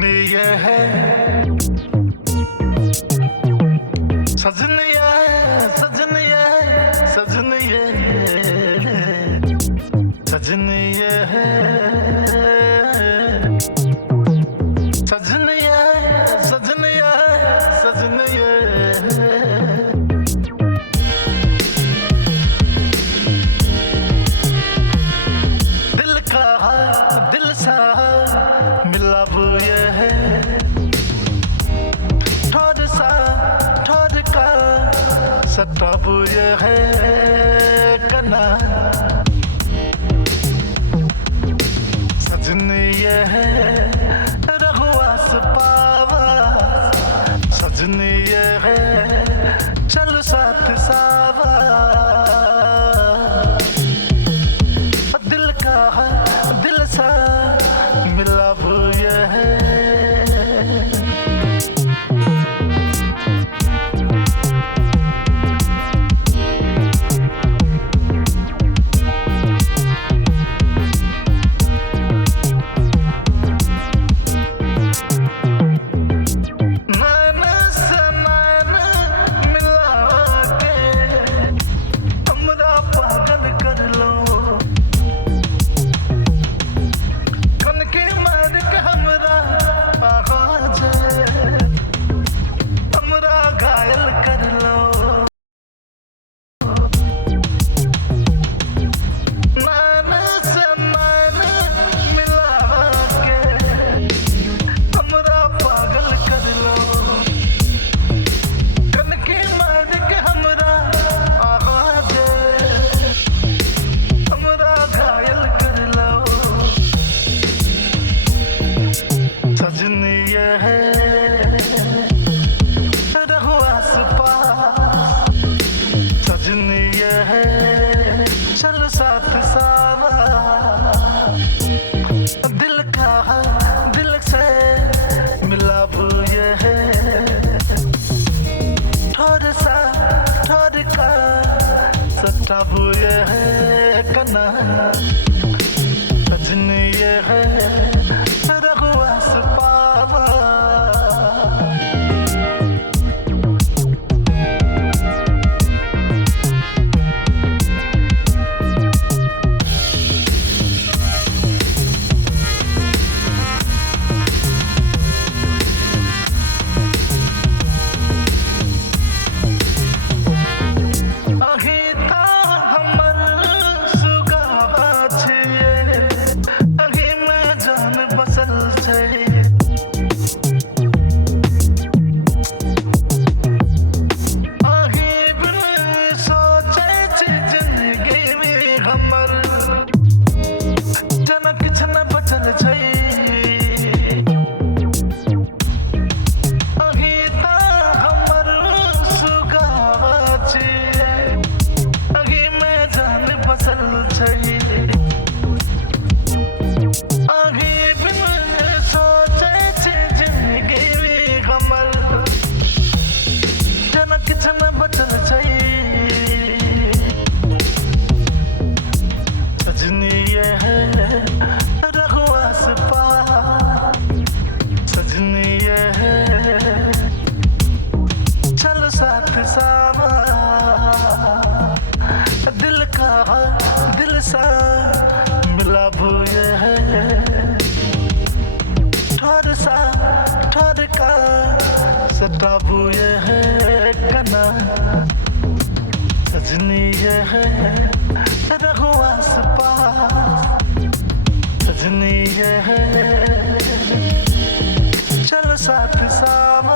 सजनी ये है, सजनी ये, सजनी ये, सजनी ये, सजनी ये है, सजनी ये, सजनी ये, सजनी ये। दिल का दिल सा मिला वो ये है, ठोर सा ठोर का सट्टा वो ये है कना। सजनी ये है रघुआस पावा, सजनी ये है चल साथ सावा। दिल का दिल सा मिला वो ये है। दिल का दिल से मिला वो ये है, ठोर सा ठोर का सट्टा वो ये है कना। सजनी ये है रघुआस पावा। सजनी ये है रघुआस पावा, सजनी ये है चल साथ सावा। दिल का दिल सा मिला वो ये है, ठोर सा ठोर का सट्टा वो ये है कना। सजनी ये है रघुआस पास, सजनी ये है चल साथ सावा।